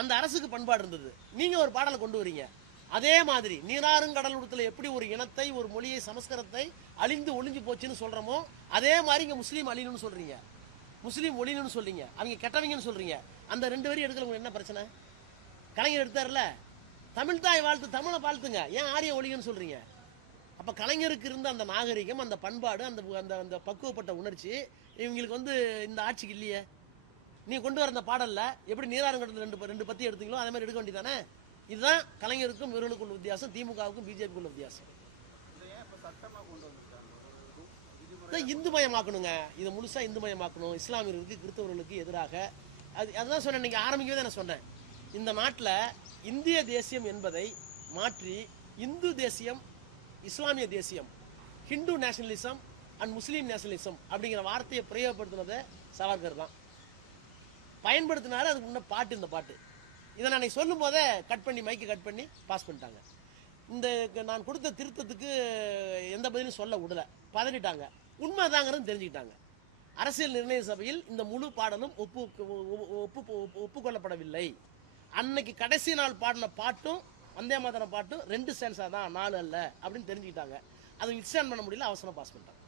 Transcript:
அந்த அரசுக்கு பண்பாடு இருந்தது. நீங்க ஒரு பாடலை கொண்டு வரீங்க. அதே மாதிரி நீராறுங்கடல் உடுத்துல எப்படி ஒரு இனத்தை, ஒரு மொழியை, சமஸ்கிருதத்தை அழிந்து ஒளிஞ்சு போச்சுன்னு சொல்றோமோ அதே மாதிரி இங்க முஸ்லீம் அழியணும்னு சொல்றீங்க, முஸ்லீம் ஒழியணும்னு சொல்றீங்க, அவங்க கெட்டவங்கன்னு சொல்றீங்க. அந்த 2 வரி எடுக்கல உங்களுக்கு என்ன பிரச்சனை? கலைஞர் எடுத்தார்ல, தமிழ் தாய் வாழ்த்து, தமிழை வாழ்த்துங்க, ஏன் ஆரிய ஒழிகன்னு சொல்றீங்க? அப்ப கலைஞருக்கு இருந்த அந்த நாகரிகம், அந்த பண்பாடு, அந்த அந்த அந்த பக்குவப்பட்ட உணர்ச்சி இவங்களுக்கு இந்த ஆட்சிக்கு இல்லையே. நீ கொண்டு வர அந்த பாடல்ல எப்படி நீராறுங்கடல் ரெண்டு பத்தி எடுத்தீங்களோ அதே மாதிரி எடுக்க வேண்டியதானே? இதுதான் கலைஞருக்கும் இவர்களுக்குள்ள வித்தியாசம், திமுகவுக்கும் பிஜேபிக்குள்ள வித்தியாசம். இந்துமயமாக்கணுங்க, இதை முழுசா இந்துமயமாக்கணும், இஸ்லாமியர்களுக்கு கிறிஸ்தவர்களுக்கு எதிராக. அதுதான் சொன்னேன், நீங்க ஆரம்பிக்கவே தான் நான் சொன்னேன். இந்த நாட்டில் இந்திய தேசியம் என்பதை மாற்றி இந்து தேசியம், இஸ்லாமிய தேசியம், Hindu nationalism and Muslim nationalism அப்படிங்கிற வார்த்தையை பிரயோகப்படுத்தினதை சவர்கர் தான் பயன்படுத்தினாரு. அதுக்கு முன்ன பாட்டு, இந்த பாட்டு இதை நான் சொல்லும் போதே மைக்கை கட் பண்ணி பாஸ் பண்ணிட்டாங்க. நான் கொடுத்த திருத்தத்துக்கு எந்த பதிலும் சொல்ல விடல, பதறிட்டாங்க. உண்மைதாங்கிறது தெரிஞ்சுக்கிட்டாங்க. அரசியல் நிர்ணய சபையில் இந்த முழு பாடலும் ஒப்புக்கொள்ளப்படவில்லை. அன்னைக்கு கடைசி நாள் பாடின பாட்டும் வந்தே மாதரம் பாட்டும் 2 ஸ்டான்ஸா தான், 4 அல்ல அப்படின்னு தெரிஞ்சுக்கிட்டாங்க. அதை வித்ஸ்டாண்ட் பண்ண முடியல, அவசரம் பாஸ் பண்ணிட்டாங்க.